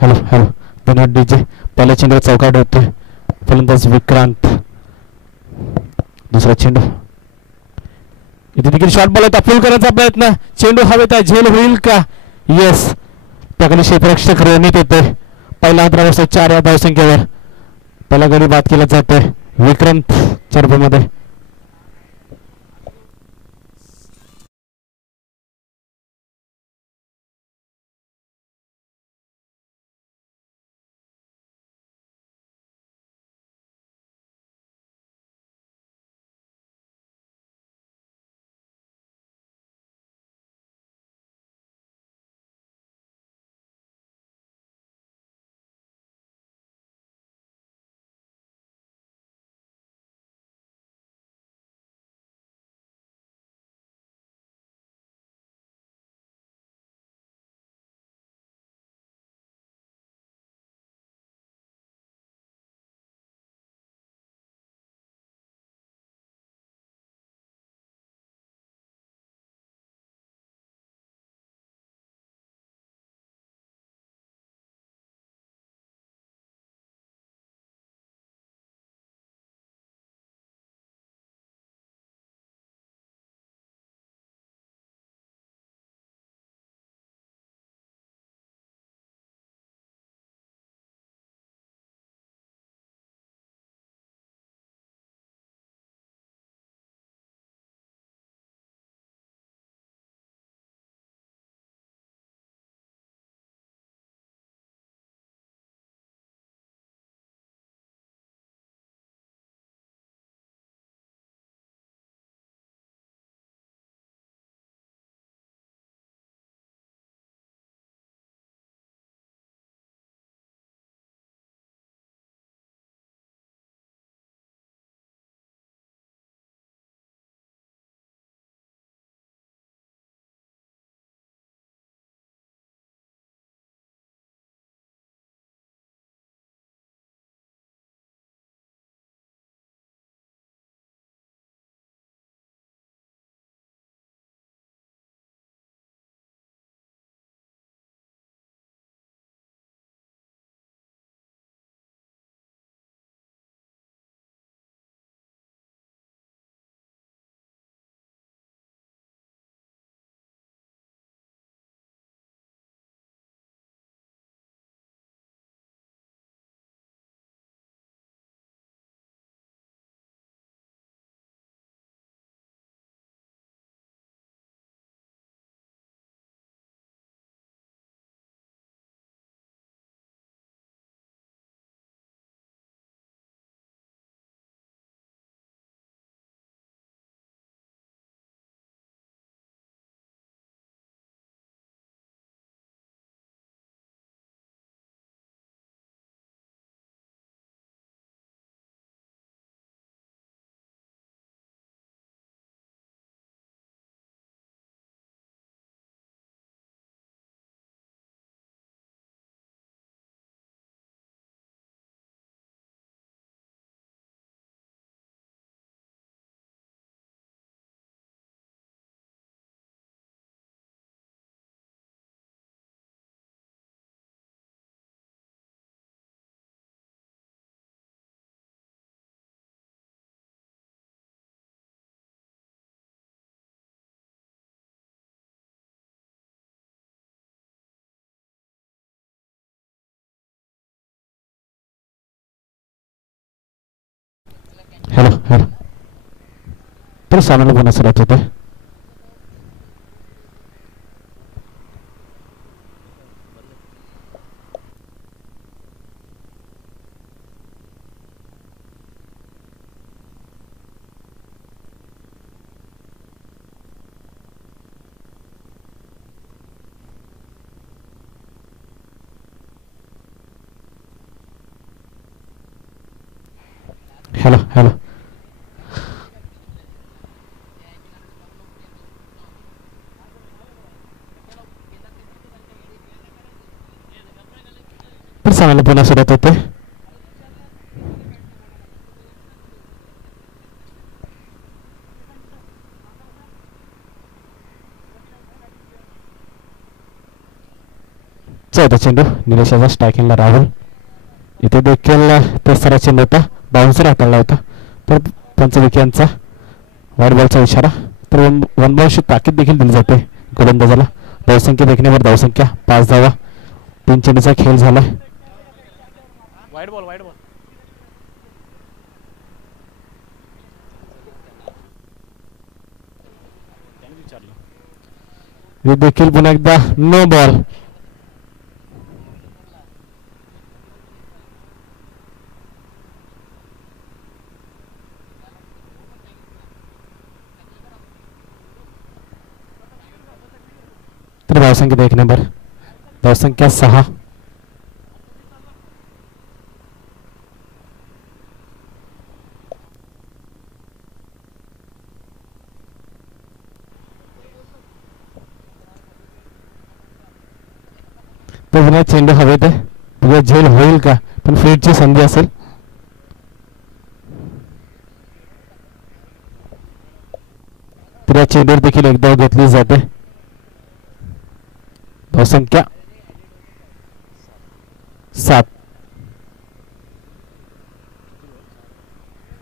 Hello hello धन्यवाद डीजे. पहिला चेंडू चौकाट होतोय. फलंदाज विक्रांत. दुसरा चेंडू इथे देखील शॉर्ट बॉल होता. फुल करण्याचा प्रयत्न. चेंडू हवेत आहे. झेल होईल का? येस. त्याखाली क्षेत्ररक्षक रणित येते. पहिला अंतरा बसतो 4 या धावसंख्येवर. पहिला गडी बाद केला जातोय विक्रांत चरबमध्ये. हॅलो हॅलो तर सामान्य बोनस राहत होते. हॅलो हॅलो तर सामान्य बोनस राहत होते. होता चेंडू निलेशाचा स्ट्रायकिंगला राहुल. इथे देखील तेच चेंडू होता, बाउन्सर हाताळला होता. तर पंचविक्यांचा वाईट बॉलचा इशारा. तर वन बॉलची ताकीद देखील दिली जाते गोलंदाजाला. धावसंख्या देखण्यावर धावसंख्या 5 धावा. 3 चेंडूचा खेळ झाला. Wide ball wide ball. हे देखील पुन्हा एकदा नो बॉल. तर धावसंख्या 1 नंबर, धावसंख्या 6. तर पुन्हा चेंडू हवेत आहे, बघूया झेल होईल का, पण फील्डची संधी असेल. तर या चेंडूवर देखील एक धाव घेतली जाते. धावसंख्या 7.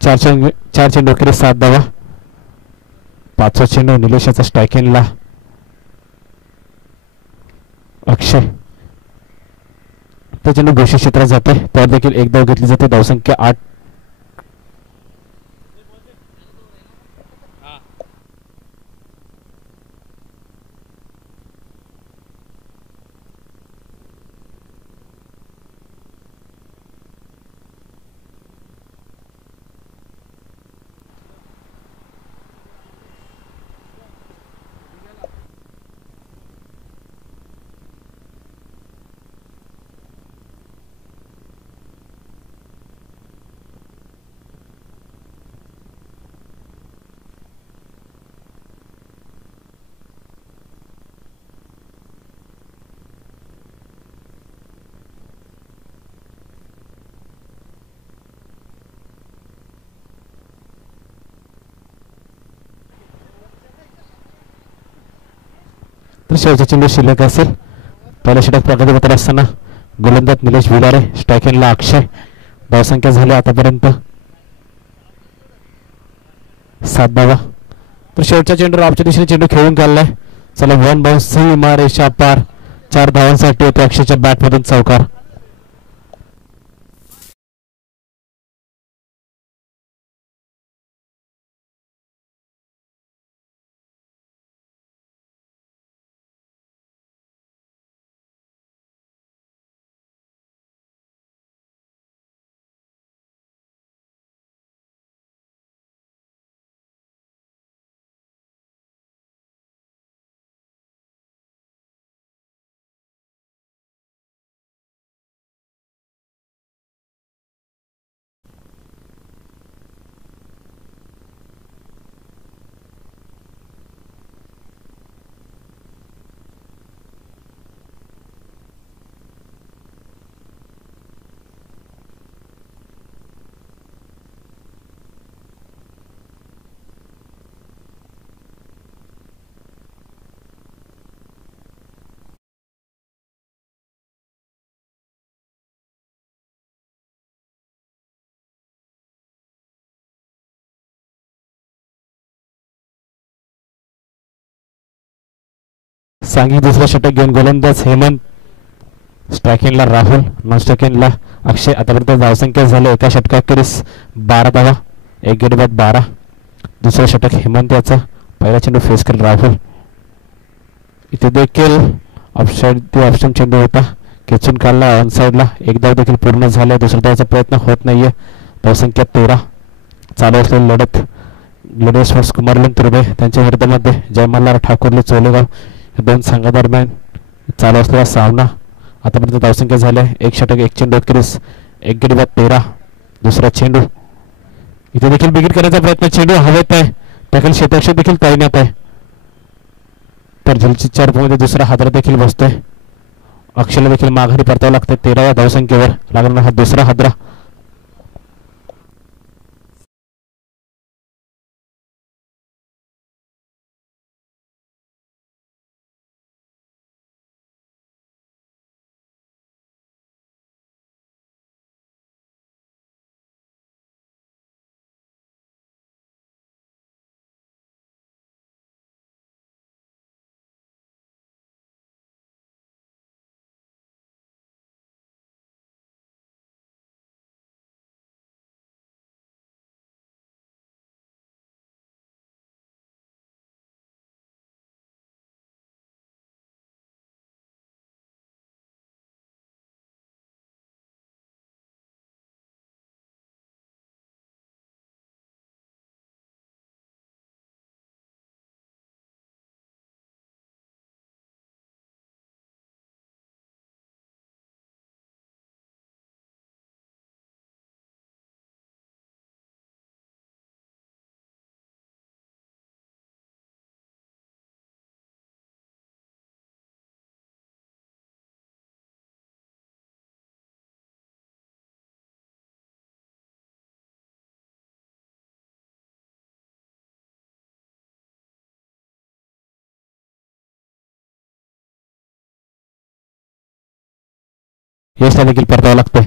4 चेंडू केले 7 धावा. 5वा चेंडू निलेशाचा स्ट्रायकिंगला अक्षय. तो चेंडू घोषित क्षेत्रात जाते, त्यावर देखील एक धाव घेतली जाते. धावसंख्या 8. तर शेवटचा चेंडू शिल्लक असेल. पहिल्या षटक प्रगती होत असताना गोलंदाज निलेश विलारे, स्ट्रायकिंगला अक्षय. धावसंख्या झाली आतापर्यंत 7 धावा. तर शेवटच्या चेंडूवर आपच्या दिशेने चेंडू खेळून काढलाय. चला वन बाउन्स सीमारेषा पार. 4 धावांसाठी होते अक्षयच्या बॅटमधून चौकार. सांघिक दुसरा षटक घेऊन गोलंदाज हेमंत, स्ट्रायकिंगला राहुल, नॉन स्ट्रायकिंगला अक्षय. आतापर्यंत धावसंख्या झाली एका षटकाखेरीस 12 धावा, 1 गडी बाद 12. दुसरं षटक हेमंत याचा. पहिला चेंडू फेस करेल राहुल. इथे देखील ऑप्शन चेंडू होता, खेचून काढला ऑन साईडला. एक धाव देखील पूर्ण झाला. दुसऱ्या धावाचा प्रयत्न होत नाहीये. धावसंख्या 13. चालू असलेली लढत लढेश्वर कुमारलन तुर्बे त्यांच्या विरोधामध्ये जय मल्हार ठाकूरले चोलेगाव या 2 संघादरम्यान चालू असलेला सामना. आतापर्यंत धावसंख्या झाली आहे 1 षटक 1 चेंडू अखेरीस 1 गडी बाद 13. दुसरा चेंडू इथे देखील बिगिट करण्याचा प्रयत्न. चेंडू हवेत आहे, त्याखाली क्षेत्ररक्षक देखील तैनात आहे. तर झुलची मध्ये दुसरा हादरा देखील बसतोय. अक्षयला देखील माघारी परतावं लागतंय 13व्या धावसंख्येवर. लागणार हा दुसरा हादरा. यशला देखील परतावं लागतंय.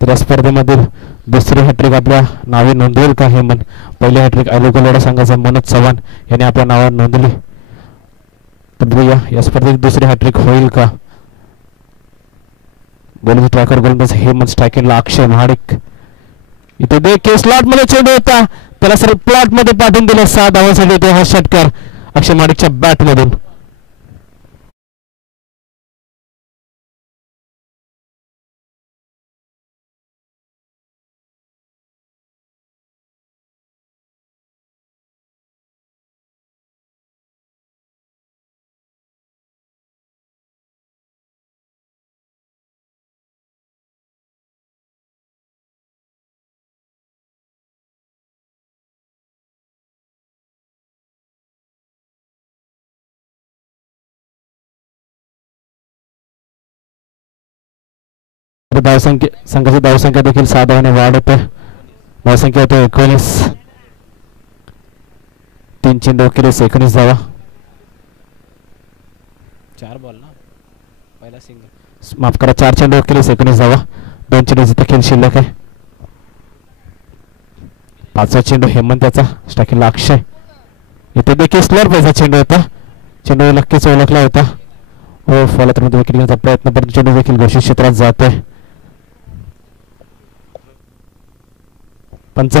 तर या स्पर्धेमधील दुसरी हॅट्रिक आपल्या नावे नोंदवेल का हेमंत. पहिली हॅट्रिक आलोकलोडा संघाचा मनोज चव्हाण यांनी आपल्या नावावर नोंदली. तर बघूया या स्पर्धेत दुसरी हॅट्रिक होईल का. गोलंदाज ट्रॅकर गोलंदाज हेमंत स्ट्रायकिंगला अक्षय महाडिक. इथे देखील स्लॉट मध्ये चेंडू होता, त्याला सर प्लॉट मध्ये पाठवून दिला. 6 धावांसाठी होते हा षटकार अक्षय महाडिकच्या बॅट मधून. संघाची धावसंख्या देखील 6 धावाने वाढ होते. धावसंख्या होते 19. 3 चेंडू केले 19 धावा. 4 बॉल ना, पहिला सिंगल. माफ करा, 4 चेंडू केले 19 धावा. 2 चेंडूचा खेळ शिल्लक आहे. 5वा चेंडू हेमंत याचा स्ट्रायकिंगला अक्षय. इथे देखील स्लोअर पाहिजे चेंडू होता, चेंडू नक्कीच ओळखला होता. हो फॉलात विकेट घेण्याचा प्रयत्न, परंतु चेंडू देखील घोषित क्षेत्रात जातोय. पंच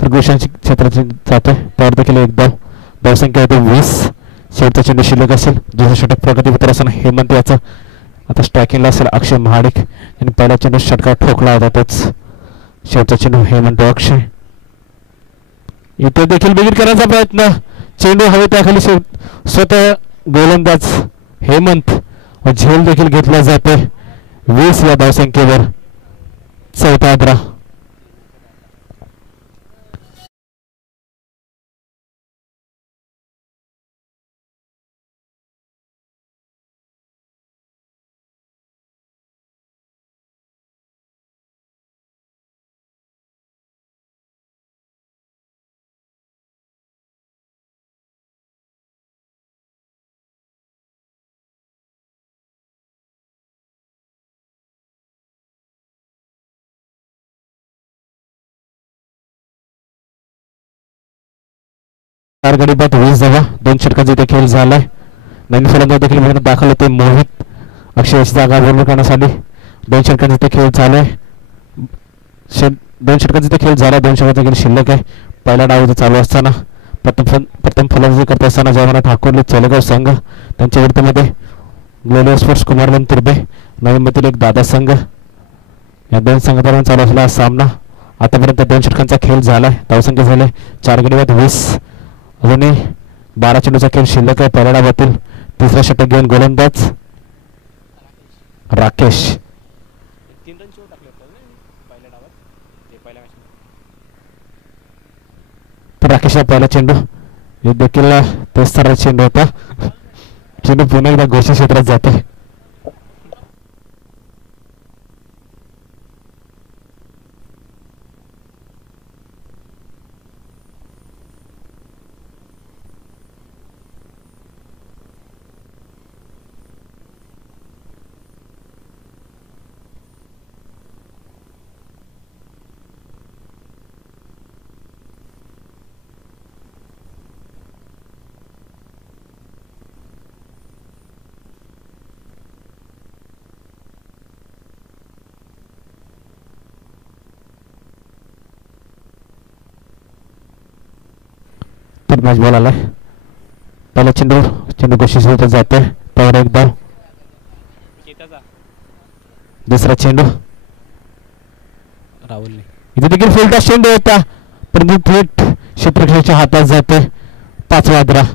तर घोषित क्षेत्रात जातोय, त्यावर देखील एक धाव. धावसंख्या होते 20. शेवटचा चेंडू शिल्लक असेल. दुसरा षटक प्रगतीपत्र असताना हेमंत याचा आता स्ट्रायकिंगला असेल अक्षय महाडिक यांनी पहिला चेंडू षटकार ठोकला होता, तोच शेवटचा चेंडू हेमंत अक्षय. इथे देखील बिगिट करण्याचा प्रयत्न, चेंडू हवे त्याखाली स्वतः गोलंदाज हेमंत व झेल देखील घेतला जातोय. 20 या धावसंख्येवर चौथा आद्रा. चार गडी बाद 20 धावा. 2 षटकांचा इथे खेळ झालाय. नवीन फलंदाज देखील मैदानात दाखल होते मोहित. अक्षयची जागा बरोबर करण्यासाठी 2 षटकांचा इथे खेळ झालाय. 2 षटकांचा इथे खेळ झाला. 2 षटकांचा खेळ शिल्लक आहे. पहिला डाव इथे चालू असताना प्रथम फलंदाजी करत असताना जवाना ठाकूरले चोलेगाव संघ, त्यांच्या विरुद्धमध्ये ग्लोबल स्पोर्ट्स कुमारलन तुर्बे नवी मुंबईतील एक दादा संघ, या 2 संघांदरम्यान चालू असलेला हा सामना. आतापर्यंत 2 षटकांचा खेळ झालाय. धावसंख्या झाले 4 गडी बाद 20. अजूनही 12 चेंडूचा खेळ शिल्लक आहे. पहिल्या डावातील तिसरा षटक घेऊन गोलंदाज राकेश. 3 रन चेंडू टाकले होते पहिल्या डावात, ते पहिल्या मॅच. तर राकेशचा पहिला चेंडू हे देखील तेच सरळ चेंडू होता. चेंडू पुन्हा एकदा घोषित क्षेत्रात जाते. थर्ड मॅच बॉल आलाय. पहिला चेंडू चेंडू कोशिश होत जाते त्यावर एक धाव. चेताचा दुसरा चेंडू राहुलने इथे देखील फुलटा चेंडू होता परंतु थेट क्षेत्ररक्षकाच्या हातात जाते. 5वा धाव.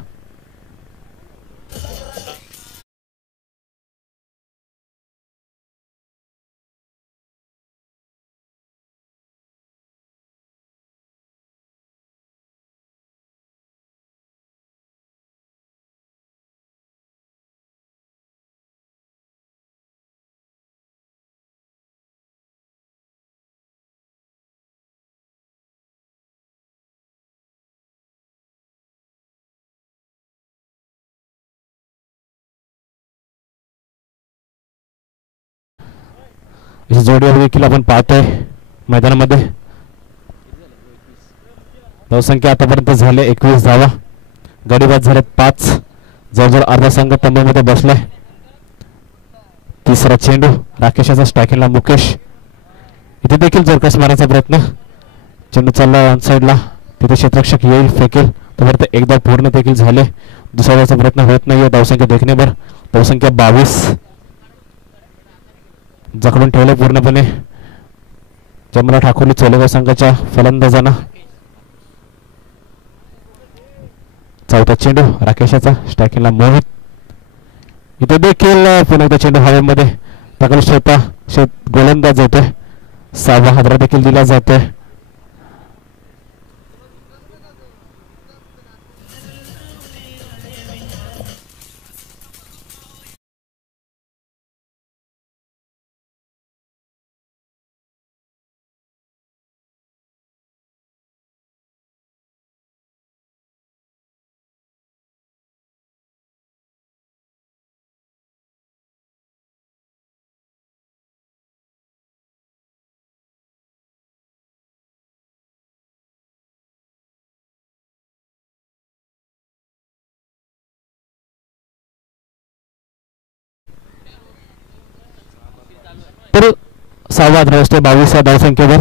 जोडीवर देखील आपण पाहतोय मैदानामध्ये. धावसंख्या आतापर्यंत झाले 21 धावा. गडीबाद झाले 5. जवळजवळ अर्धा संघ तंबूमध्ये बसलाय. तिसरा चेंडू राकेशाचा स्ट्रायकिंगला मुकेश. इथे देखील जोरकस मारण्याचा प्रयत्न. चेंडू चालला ऑन साईडला. तिथे क्षेत्ररक्षक येईल फेकेल तोपर्यंत एकदा पूर्ण देखील झाले. दुसरा धावाचा प्रयत्न होत नाहीये. धावसंख्या देखणेभर. धावसंख्या 22. जखडून ठेवले पूर्णपणे जमला ठाकुर्ली चोलेगाव संघाच्या फलंदाजांना. चौथा चेंडू राकेशाचा स्ट्रायकिंगला मोहित. इथे देखील पुन्हा एकदा चेंडू हवेमध्ये टाकला स्वतः गोलंदाज होतोय. 6वा हादरा देखील दिला जातोय. तर 6वा धाव असते 22 या धावसंख्येवर.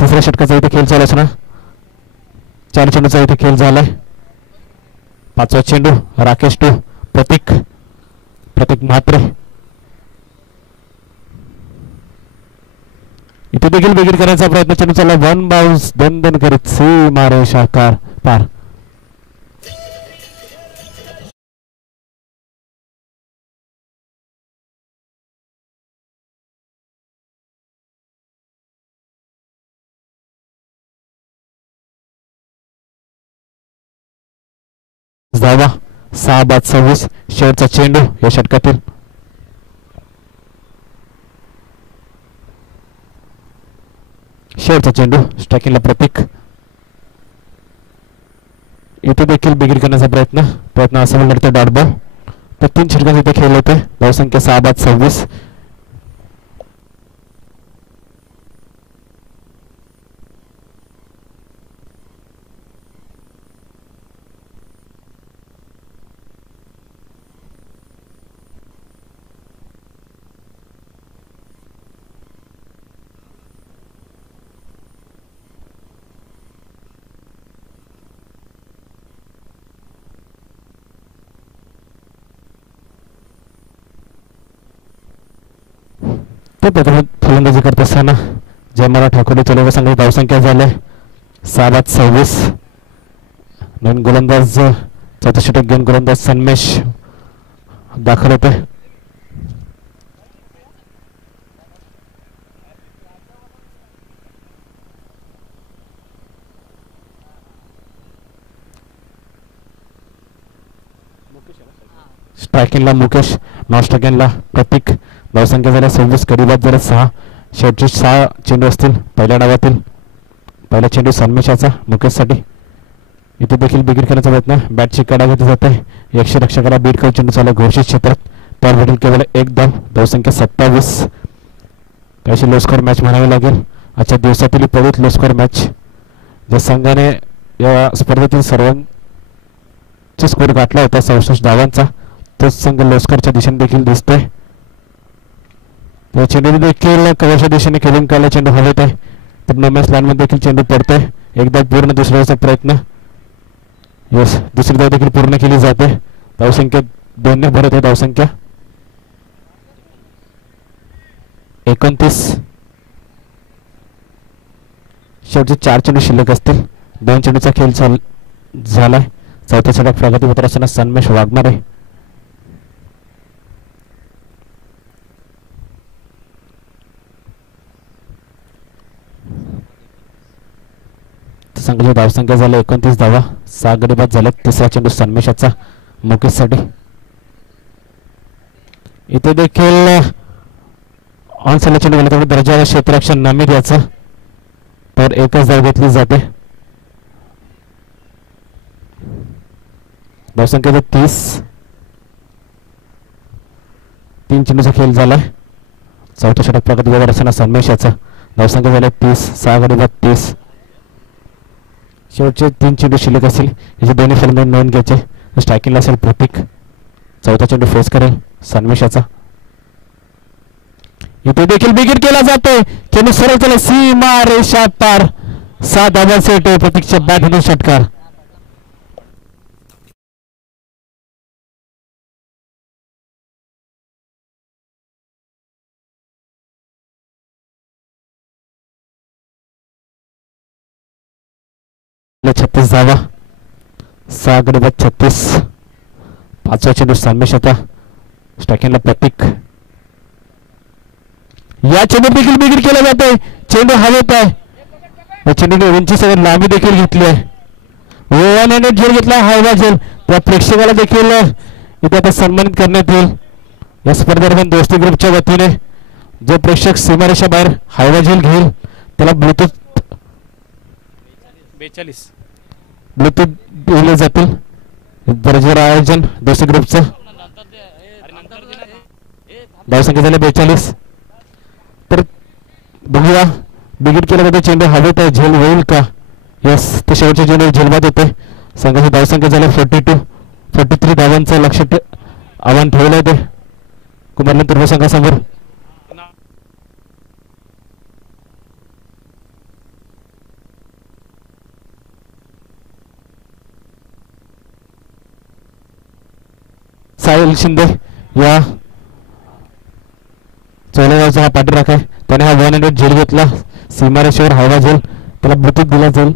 तिसऱ्या षटकाचा इथे खेळ चालू असणार. 4 चेंडूचा इथे खेळ झालाय. 5वा चेंडू राकेश टू प्रतीक म्हात्रे. इथे देखील बिगिट करण्याचा प्रयत्न. चेंडू चालला 1 बाउन्स. दन करीत सीमा रेषाकार पार. धावा 6-26. शेवटचा चेंडू या षटकातील. शेवटचा चेंडू स्ट्रायकिंगला प्रतीक. इथे देखील बिगिट करण्याचा प्रयत्न असं म्हणलं तर डॉट बॉल. तर 3 षटकांचे इथे खेळ होते. धावसंख्या 6-26. फलंदाजी करत असताना जयमाला ठाकुर्ली चोलेगाव संघाची धावसंख्या झाली 6-26. नवीन गोलंदाज चौथा षटक घेऊन गोलंदाज सन्मेश दाखल होते. स्ट्रायकिंगला मुकेश. नॉन स्ट्रायकिंगला प्रतीक. धावसंख्या झाल्या 26. गडीबाद झाल्या 6. शेवटचे 6 चेंडू असतील पहिल्या डावातील. पहिला चेंडू सन्मेशाचा मुकेशसाठी. इथे देखील बिगिट करण्याचा प्रयत्न. बॅटची कडा घेतली जाते. यक्षरक्षकाला बीट करून चेंडू चालू घोषित क्षेत्रात. त्यावर भेटेल केवळ 1 धाव. धावसंख्या 27. अशी लो स्कोअर मॅच म्हणावी लागेल. आजच्या दिवसातील पहिलीच लो स्कोअर मॅच. ज्या संघाने या स्पर्धेतील सर्वांचा स्कोअर गाठला होता 67 धावांचा तोच संघ लो स्कोअरच्या दिशेने देखील दिसतोय. चेंडू देखील कव्हरच्या दिशेने खेळून काढला. चेंडू हवेत आहे तर नो मॅच लाईन मध्ये देखील चेंडू पडतोय. एकदा पूर्ण दुसऱ्याचा प्रयत्न. यस, दुसरी धाव देखील पूर्ण केली जाते. धावसंख्या 2 भरत आहे. धावसंख्या 29. शेवटचे 4 चेंडू शिल्लक असतील. 2 चेंडूचा खेळ झालाय. चौथ्या षटक प्रगतीपत्र असताना सन्मेश वागणार आहे. संघाची धावसंख्या झाली 29 धावा. 6 गडी बाद झाल्यात. तिसरा चेंडू सन्मेशाचा मुकेशसाठी. इथे देखील ऑन साइडला चेंडू गेला तेवढे दर्जाला क्षेत्ररक्षण नमीर याचं, तर एकच धाव घेतली जाते. धावसंख्या 30. 3 चेंडूचा खेळ झालाय. चौथा षटक प्रगतीपत्र असताना सन्मेश याचा. धावसंख्या झाल्या 30. 6 गडी बाद 30. शेवटचे 3 चेंडू शिल्लक असतील. याचे दोन्ही फलंदाज नोंद घ्यायचे. स्ट्रायकिंगला असेल प्रतीक. चौथा चेंडू फेस करेल सन्मेशाचा. इथे देखील बिगिट केला जातोय. चेंडू सरळ चला सीमा रेषा पार. 7 धावा सेट आहे. प्रतीकच्या बॅटमधून षटकार. छत्तीस धावा. 6 गडी बाद 36. 5वा चेंडू सन्मेश आता. स्ट्रायकिंगला प्रतीक. या चेंडू देखील बिगिट केला जातोय. चेंडू हवेत आहे. चेंडूने उंची सगळं लांबी देखील घेतली आहे. वन हँडेड झेल घेतला. हायवा झेल. त्या प्रेक्षकाला देखील इथे आता सन्मानित करण्यात येईल. या स्पर्धेदरम्यान दोस्ती ग्रुपच्या वतीने जो प्रेक्षक सीमारेषा बाहेर हायवा झेल घेईल त्याला ब्लूटूथ 42 दिले जातील. दर्जेदार आयोजन दोस्ती ग्रुपचं. धावसंख्या झाली 42. तर बघूया बिगिट केला जातो. चेंडू हवेत आहे. झेल होईल का? यस, ते शेवटच्या चेंडू झेलबाद होते. संघाची धावसंख्या झाली 43 धावांचं लक्ष आव्हान ठेवलं आहे ते कुमारलन तुर्भे संघासमोर. साहिल शिंदे या चौलेगावचा हा पाठीराख आहे. त्याने हा 1 हँडेड झेल घेतला. सीमारेषेवर हवा झेल त्याला ब्लूटूथ दिला जाईल.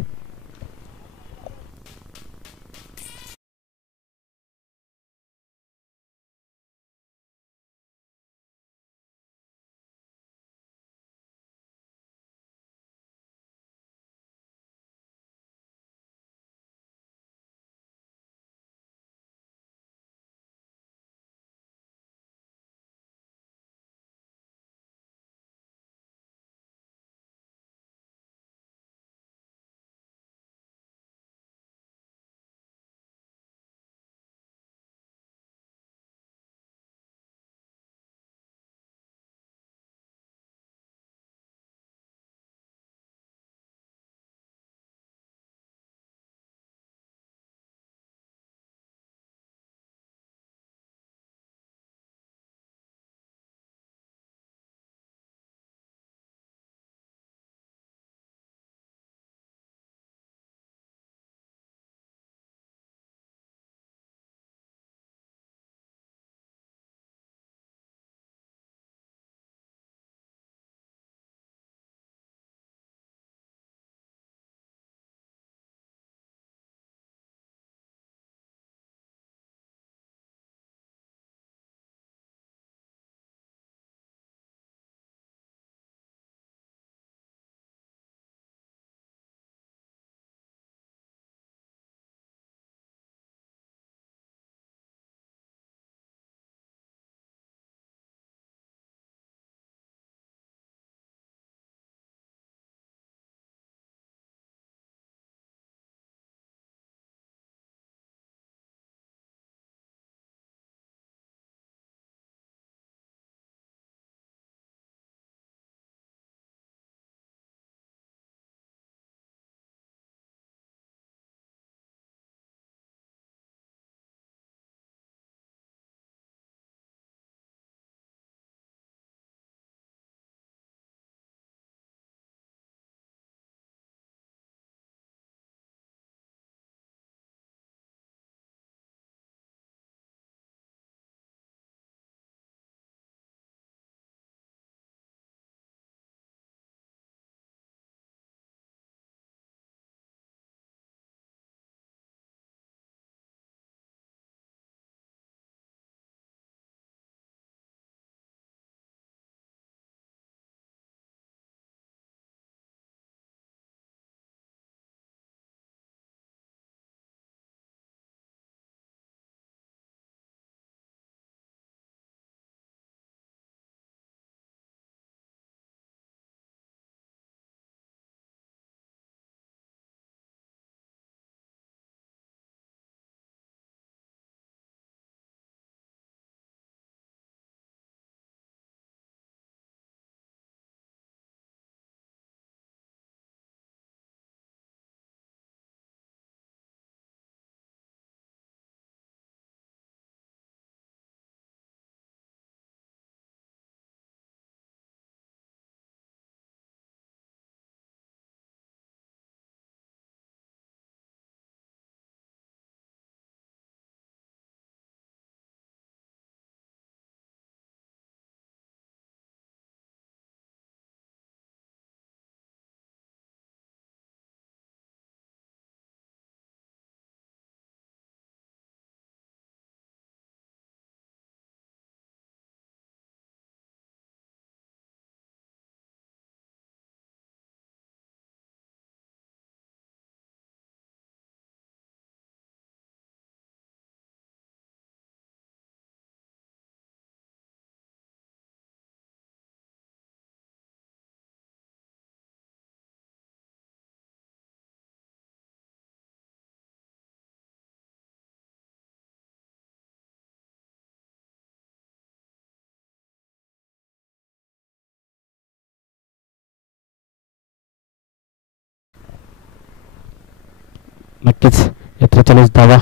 नक्कीच इतर 40 धावा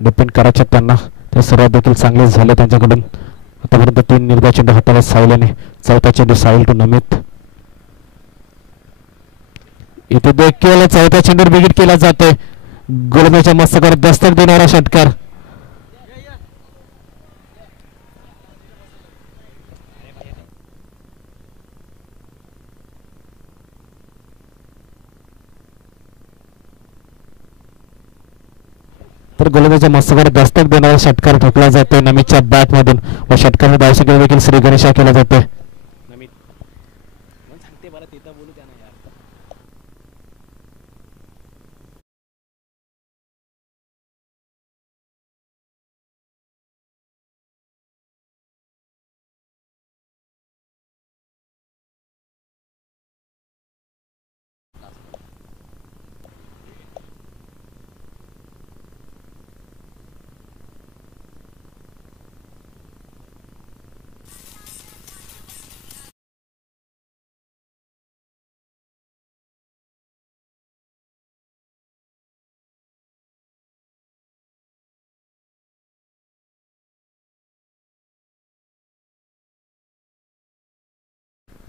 डिपेंड करायच्या त्यांना. ते सुरुवात देखील चांगलेच झाले त्यांच्याकडून. आतापर्यंत 3 निर्धाव चेंडू हातावर सावल्याने. चौथा चेंडू साहिल टू नमित. इथे देखील चौथ्या चेंडूवर विकेट केला जातोय. गोलंदाजाच्या मस्तकावर दस्तक देणारा षटकार. तर गोलंदाजाच्या मस्तकावर दस्तक देणारा षटकार ठोकला जातोय नमितच्या बॅट मधून व षटकाने धावसंख्या देखील श्री गणेशा केला जातोय. नमित मग सांगते मला तिथं बोलू द्या ना यार.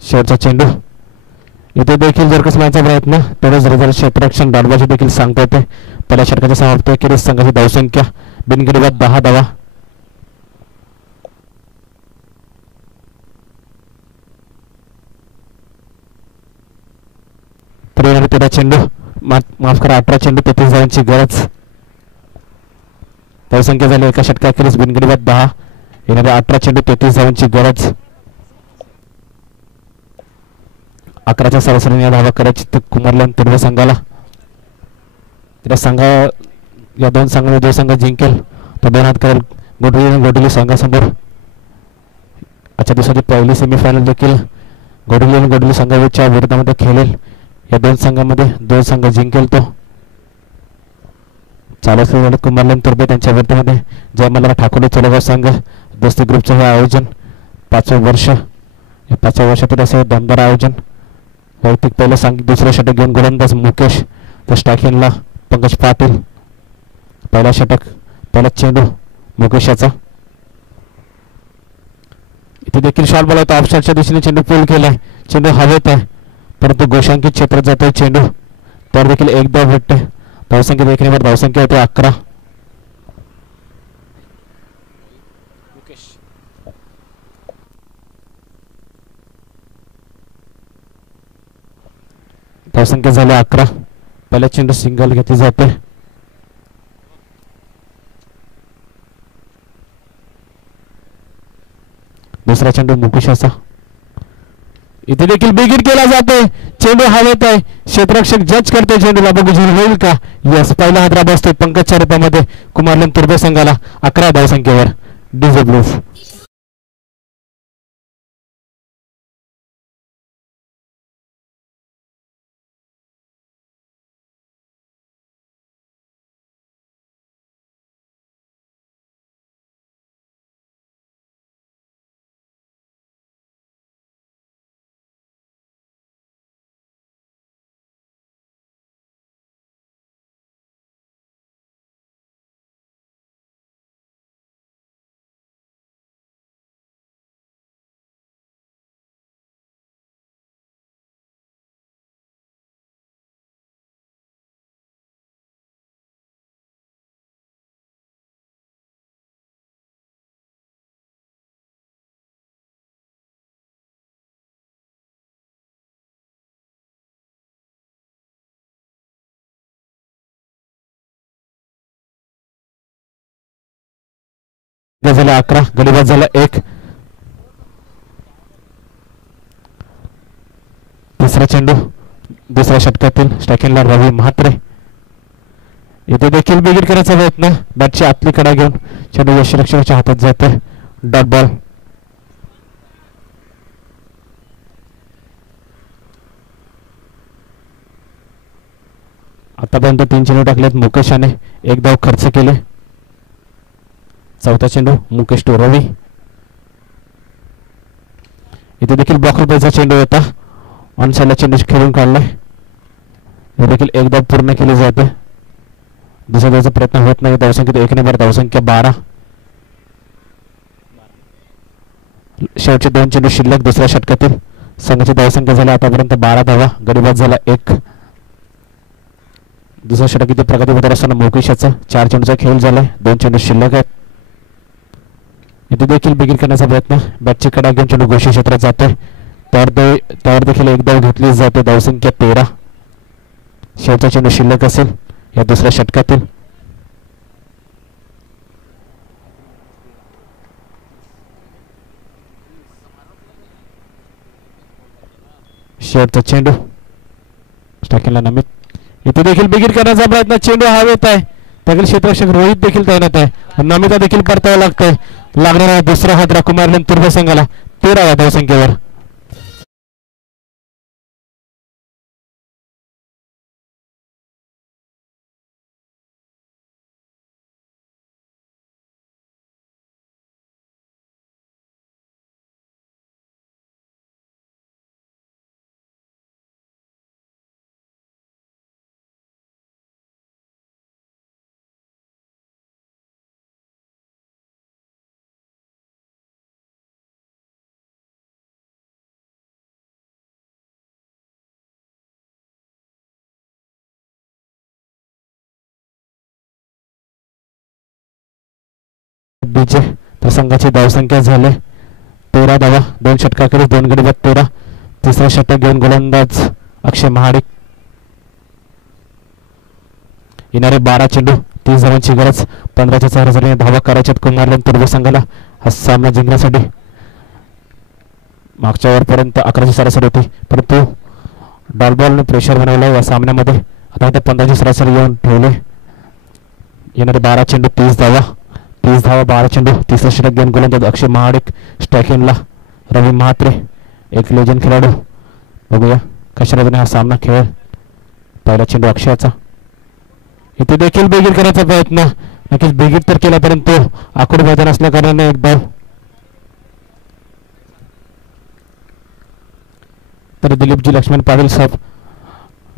शेवटचा चेंडू. इथे देखील जर कसमाचा प्रयत्न तेवढंच रिझल्ट क्षेत्ररक्षण डाडबाजी देखील सांगता येते. पहिल्या षटकाच्या समाप्ती अखेरीस संघाची धावसंख्या बिनगडी 10 धावा. तर येणारे 13 चेंडू माफ करा 18 चेंडू 33 धावांची गरज. धावसंख्या झाली एका षटकाखेरीस बिनगडी 10. येणारे 18 चेंडू 33 धावांची गरज. 11च्या सरासरीने धावा करायची तर कुमारलन तुर्वे संघाला. त्या संघा या 2 संघांमध्ये जो संघ जिंकेल तो 2 हात करेल गोडली संघासमोर. आजच्या दिवसाची पहिली सेमीफायनल देखील गोडली संघाच्या विरोधामध्ये खेळेल. या 2 संघांमध्ये 2 संघ जिंकेल तो. चालक कुमारलन तुर्वे त्यांच्या विरोधामध्ये जयमल्ला ठाकोरे चोलेगाव संघ. दोस्ती ग्रुपचं हे आयोजन 5वं वर्ष. या 5व्या वर्षातील असे दमदार आयोजन. वैयक्तिक पहिलं सांगितलं दुसरं षटक घेऊन गोलंदाज मुकेश. तर स्टॅकिनला पंकज पाटील. पहिला षटक पहिला चेंडू मुकेशाचा. इथे देखील शॉट बॉल होता. ऑफसाईडच्या दिशेने चेंडू पूल केलाय. चेंडू हवेत आहे परंतु गोशांकित क्षेत्रात जातोय चेंडू. तर देखील एकदा भेटते. धावसंख्या देखील धावसंख्या होते 11. धावसंख्या झाली 11. पहिल्या चेंडू सिंगल घेतली जाते. दुसरा चेंडू मुकेशाचा. इथे देखील बिगिट केला जातोय. चेंडू हवेत आहे. क्षेत्ररक्षक जज करते चेंडूला. बघू झेल होईल का. यस पहिला हादरा बसतोय पंकजच्या रूपामध्ये कुमारलन तुर्वे संघाला 11 धावसंख्येवर. डीजे ब्लूफ. झाला 11. गडीबाद झाला 1. तिसरा चेंडू दुसऱ्या षटकातील स्टॅकिनला रवी म्हात्रे. इथे देखील बिगिट करायचा प्रयत्न. बॅटची आतली कडा घेऊन चेंडू यष्टिरक्षकाच्या हातात जाते. Dot ball. आतापर्यंत 3 चेंडू टाकलेत मुकेशाने. 1 धाव खर्च केले. चौथा चेंडू मुकेश टू रवी. इथे देखील ब्लॉकर चेंडू होता. ऑन साइडला चेंडू खेळून काढलाय. हे देखील 1 धाव पूर्ण केली जाते. दुसऱ्या धावाचा प्रयत्न होत नाही. धावसंख्या 1 नंबर धावसंख्या 12. शेवटचे 2 चेंडू शिल्लक दुसऱ्या षटकातील. संघाची धावसंख्या झाली आतापर्यंत 12 धावा. गडीबाद झाला 1. दुसऱ्या षटकातील प्रगती होत असताना मोकेशाचा 4 चेंडूचा खेळ झालाय. 2 चेंडू शिल्लक आहेत. इथे देखील बिगिर करण्याचा प्रयत्न. बॅटची कडा घेऊन चेंडू घोषी क्षेत्रात जातोय. त्यावर देखील एक धाव घेतली जाते. धावसंख्या 13. शेवटचा चेंडू शिल्लक असेल या दुसऱ्या षटकातील. शेवटचा चेंडू टाकेला नमित. इथे देखील बिगिर करण्याचा प्रयत्न. चेंडू हवेत आहे. त्यातील क्षेत्ररक्षक रोहित देखील तैनात आहे. नमिता देखील परतावं लागतंय. लागणारा दुसरा हादरा कुमारलन तुर्भे संघाला 13व्या धावसंख्येवर. बीजे तर संघाची धावसंख्या झाले 13 धावा. 2 षटकाखेरीज 2 गडी बाद 13. तिसरा षटक घेऊन गोलंदाज अक्षय महाडिक. येणारे 12 चेंडू 30 धावांची गरज. 15च्या सरासरीने धावा करायच्यात कुमारलन तुर्भे संघाला हा सामना जिंकण्यासाठी. मागच्या ओव्हरपर्यंत 11ची सरासरी होती परंतु डॉलबॉलने प्रेशर बनवलं या सामन्यामध्ये. आता ते 15ची सरासरी येऊन ठेवले. येणारे 12 चेंडू 30 धावा. 30 धावा 12 चेंडू. तिसरा षटक घेऊन गोलंदाज अक्षय महाडिक. स्ट्रायकिंगला रवी महात्रे एक लेजंड खेळाडू. बघूया कशा पद्धतीने हा सामना खेळेल. पहिला चेंडू अक्षयाचा. इथे देखील बेगीर करायचा प्रयत्न. नक्कीच बेगीर तर केला परंतु आखूड मैदान असल्या कारणाने एक धाव. तर दिलीपजी लक्ष्मण पाटील साहेब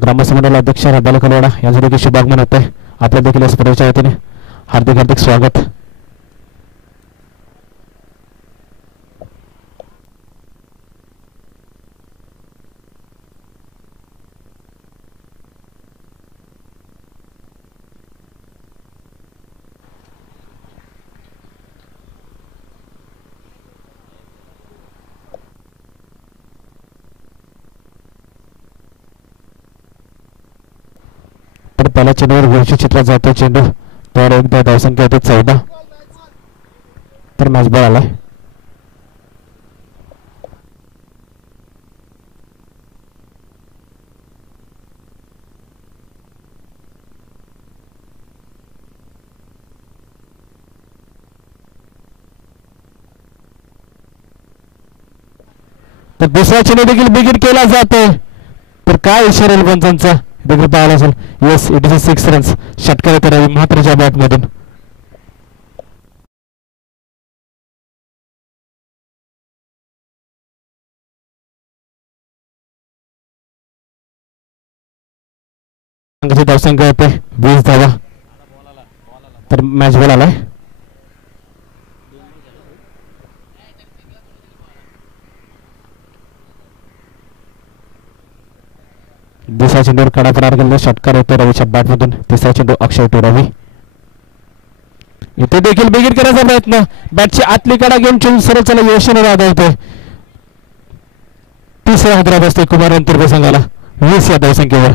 ग्रामस्थ मंडळ अध्यक्ष राधाला कलवाडा यांचं देखील शुभागमन होत आहे. आपल्या देखील या स्पर्धेच्या वतीने हार्दिक हार्दिक स्वागत. तर पहिल्या चेंडूवर घोषित चित्रात जातो चेंडू. तर एकदा धावसंख्या होते 14. तर मॅच बॉल आलाय. तर दुसरा चेंडू देखील बिगिट केला जातोय. तर काय इशारा पंचांचा देखील पाहायला असेल. येस इट इज 6 रन्स. षटकार येतो रवी महात्रेच्या बॅटमधून. धावसंख्या होते 20 धावा. तर मॅच बॉल आलाय. दुसरा चेंडूवर कडा प्रहार केलेला षटकार होतो रवीच्या बॅटमधून. तिसरा चेंडू अक्षय टू रवी. इथे देखील बिगिट करायचा प्रयत्न. बॅटची आतली कडा घेऊन चेंडू सरळ चला यशाने राहतोय. तिसरा हादरा बसतोय कुमार तुर्भे संघाला 20 या धावसंख्येवर.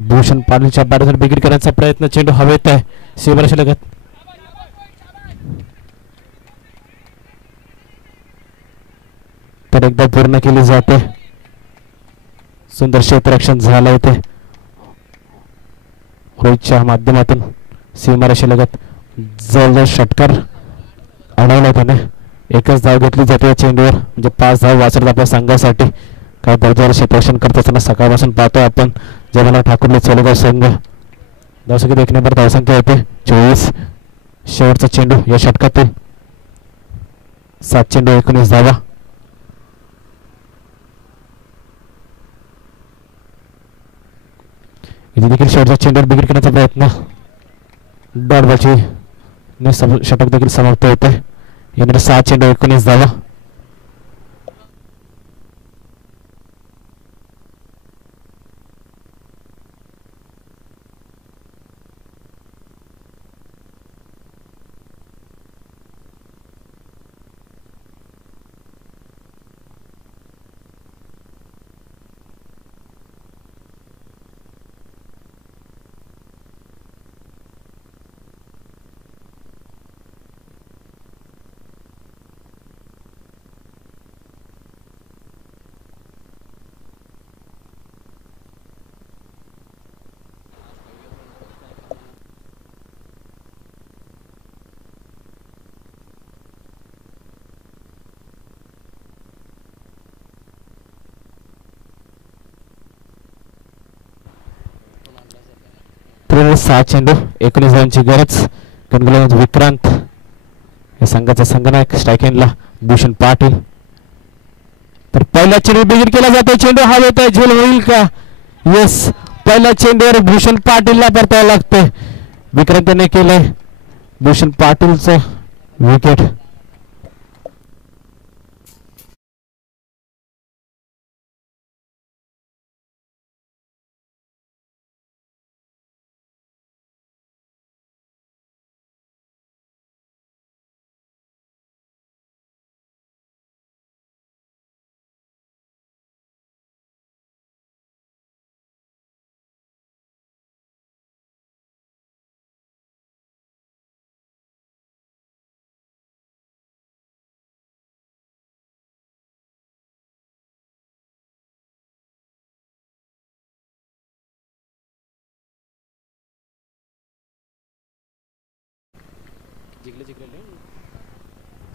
भूषण पाटीलच्या बॅटवर बिगिट करण्याचा प्रयत्न, चेंडू हवेत आहे सीमारेषे लगत. तर एकदा पूर्ण केली जाते. सुंदर क्षेत्ररक्षण झालं इथे रोहितच्या माध्यमातून सीमारेषे लगत. जवळजवळ षटकार अडवला त्याने. एकच धाव घेतली जाते या चेंडूवर, म्हणजे 5 धाव वाचतात आपल्या संघासाठी. काय दर्जावर क्षेत्ररक्षण करत असताना सकाळपासून पाहतो आपण जवाहरलाल ठाकूरले चोलेगाव संघ. धावसंख्या देखील धावसंख्या होते 24. शेवटचा चेंडू या षटकातील 7 चेंडू 19 धावा. इथे देखील शेवटचा चेंडूवर बिगिट करण्याचा प्रयत्न. डॉट बॉलची षटक देखील समाप्त होते. येणारे 6 चेंडू 19 धावा. तर 6 चेंडू 19 धावांची गरज. गणगोलामध्ये विक्रांत या संघाचा संघनायक. स्ट्रायकेनला भूषण पाटील. तर पहिला चेंडू बिगिट केला जातो. चेंडू हवेत आहे, झेल होईल का? येस, पहिल्या चेंडूवर भूषण पाटीलला परतावं लागतंय. विक्रांतने केलंय भूषण पाटीलचं विकेट.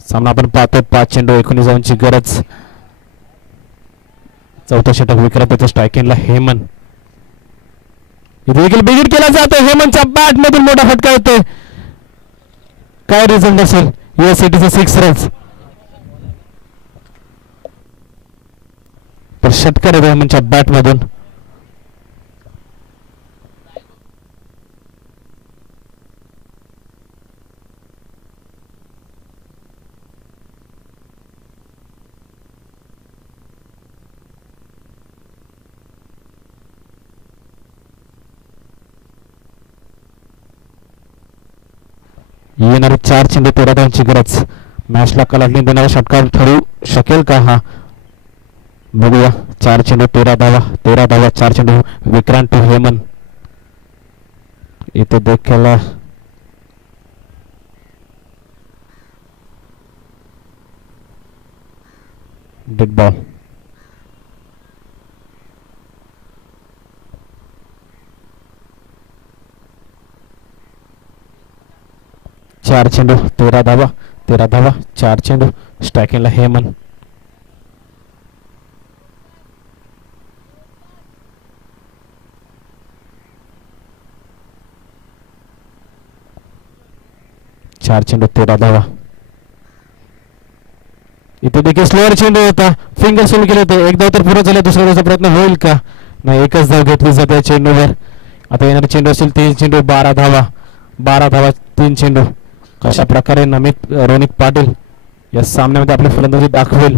सामना आपण पाहतो. 5 चेंडू 19 धावांची गरज. चौथा षटक विक्रांतच्या स्ट्रायकेनला हेमंत. इथे देखील बिगिट केला जातो. हेमंतच्या बॅट मधून मोठा फटका येतोय. काय रिझल्ट असेल? युएस सिटीचे 6 रन्स. तर षटकार येतो हेमंतच्या बॅट मधून. येणारे 4 चेंडू 13 धावांची गरज. मॅचला कलाटणी देणारा षटकार ठरू शकेल का हा? बघूया. 4 चेंडू 13 धावा. 13 धावा 4 चेंडू. विक्रांत टू हेमंत. इथे देखील डेड बॉल. चार चेंडू 13 धावा. 13 धावा 4 चेंडू. स्ट्रायकिंगला हेमंत. चार चेंडू 13 धावा. इथे देखील स्लोअर चेंडू होता. फिंगर सोल केले होते. एक धाव तर पूर्ण झाला. दुसऱ्या धावचा प्रयत्न होईल का? नाही, एकच धाव घेतली जाते चेंडूवर. आता येणारे चेंडू असेल 3 चेंडू 12 धावा. 12 धावा 3 चेंडू. कशा प्रकारे नमित रोनित पाटील या सामन्यामध्ये आपली फलंदाजी दाखवेल?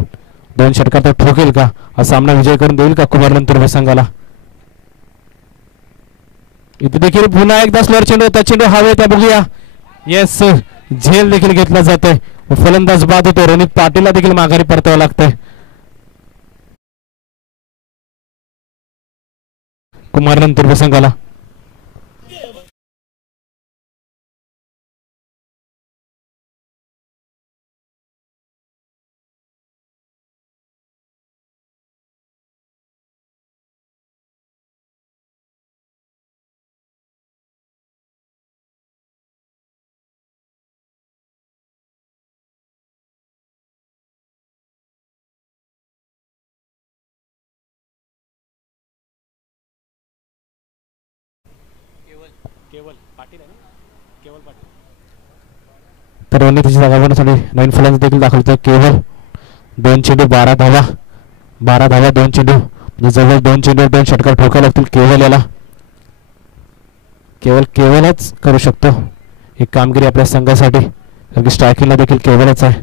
2 षटकार तर ठोकेल का? हा सामना विजय करून देईल का कुमारनंतर संघाला? इथे देखील पुन्हा एकदा स्लोअर चेंडू होता. चेंडू हवेत आहे. बघूया. येस, झेल देखील घेतला जातोय. फलंदाज बाद होतो. रोनित पाटीलला देखील माघारी परतावं लागतंय. कुमारनंतर संघाला. केवल पाटील आहे ना, केवल पाटील. तर यांनी त्याची जागा बनवण्यासाठी नवीन फलंदाज देखील दाखल होतो. केवल 2 चेंडू 12 धावा, 12 धावा 2 चेंडू, म्हणजे जवळ 2 चेंडूवर 2 षटकार ठोकावे लागतील केवल याला. केवलच करू शकतो ही कामगिरी आपल्या संघासाठी, कारण की स्ट्रायकिंगला देखील केवलच आहे.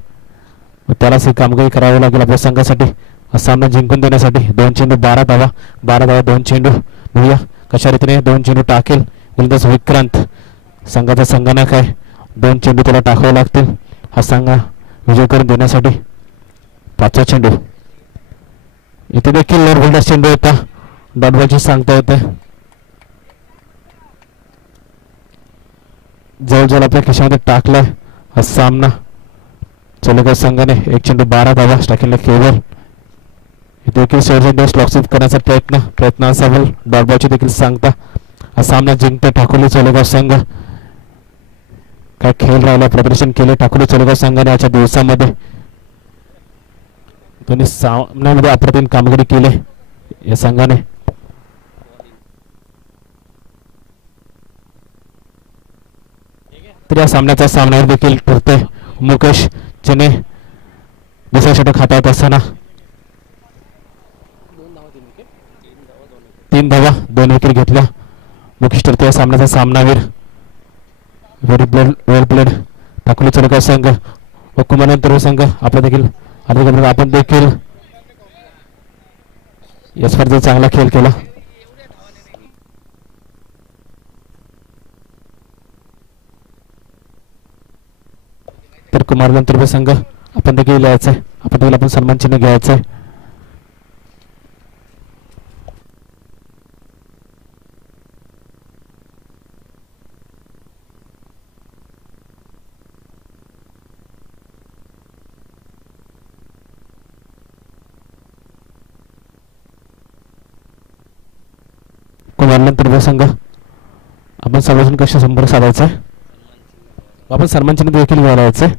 त्यालाच ही कामगिरी करावी लागेल आपल्या संघासाठी हा सामना जिंकून देण्यासाठी. 2 चेंडू 12 धावा, 12 धावा 2 चेंडू. बघूया कशा रीतीने 2 चेंडू टाकेल गोलंदाज विक्रांत. संघाचा संघनायक आहे, 2 चेंडू त्याला टाकावे लागतील हा संघ विजय करून देण्यासाठी. 5वा चेंडू इथे देखील लोअर होल्डर चेंडू होता, डॉट बॉलची सांगता येते. जवळजवळ आपल्या खिशामध्ये टाकलाय हा सामना. चोलेगाव संघाने 1 चेंडू 12 धावा, स्ट्रायकिंगला केवल. इथे देखील शेवटचा दिवस लॉकअप करण्याचा प्रयत्न असावेल, डॉट बॉलची देखील सांगता. हा सामना जिंकते ठाकुर्ली चोलेगाव संघ. काय खेळ राहिला, प्रदर्शन केले ठाकुर्ली चोलेगाव संघाने आजच्या दिवसामध्ये. दोन्ही सामन्यामध्ये अप्रतिम कामगिरी केली या संघाने. तर या सामन्याचा सामन्यावर देखील ठरतोय मुकेश ज्याने दुसरा षटक हाताळत असताना 3 धावा 2 विकेट घेतल्या. मुकेश ठरतोय या सामन्याचा सामनावीर. वेल प्लेड ठाकुर्ली चोलेगाव संघ व कुमारनंतर संघ आपला देखील आपण देखील या स्पर्धेत चांगला खेळ केला. तर कुमारनंतर संघ आपण देखील यायचं आहे, आपण देखील आपण सन्मान चिन्ह घ्यायचं आहे. कुमारनंतर संघ आपण सर्वजण कशा संपर्क साधायचा आहे, आपण सन्मान चिन्ह देखील घ्यायला यायचं आहे.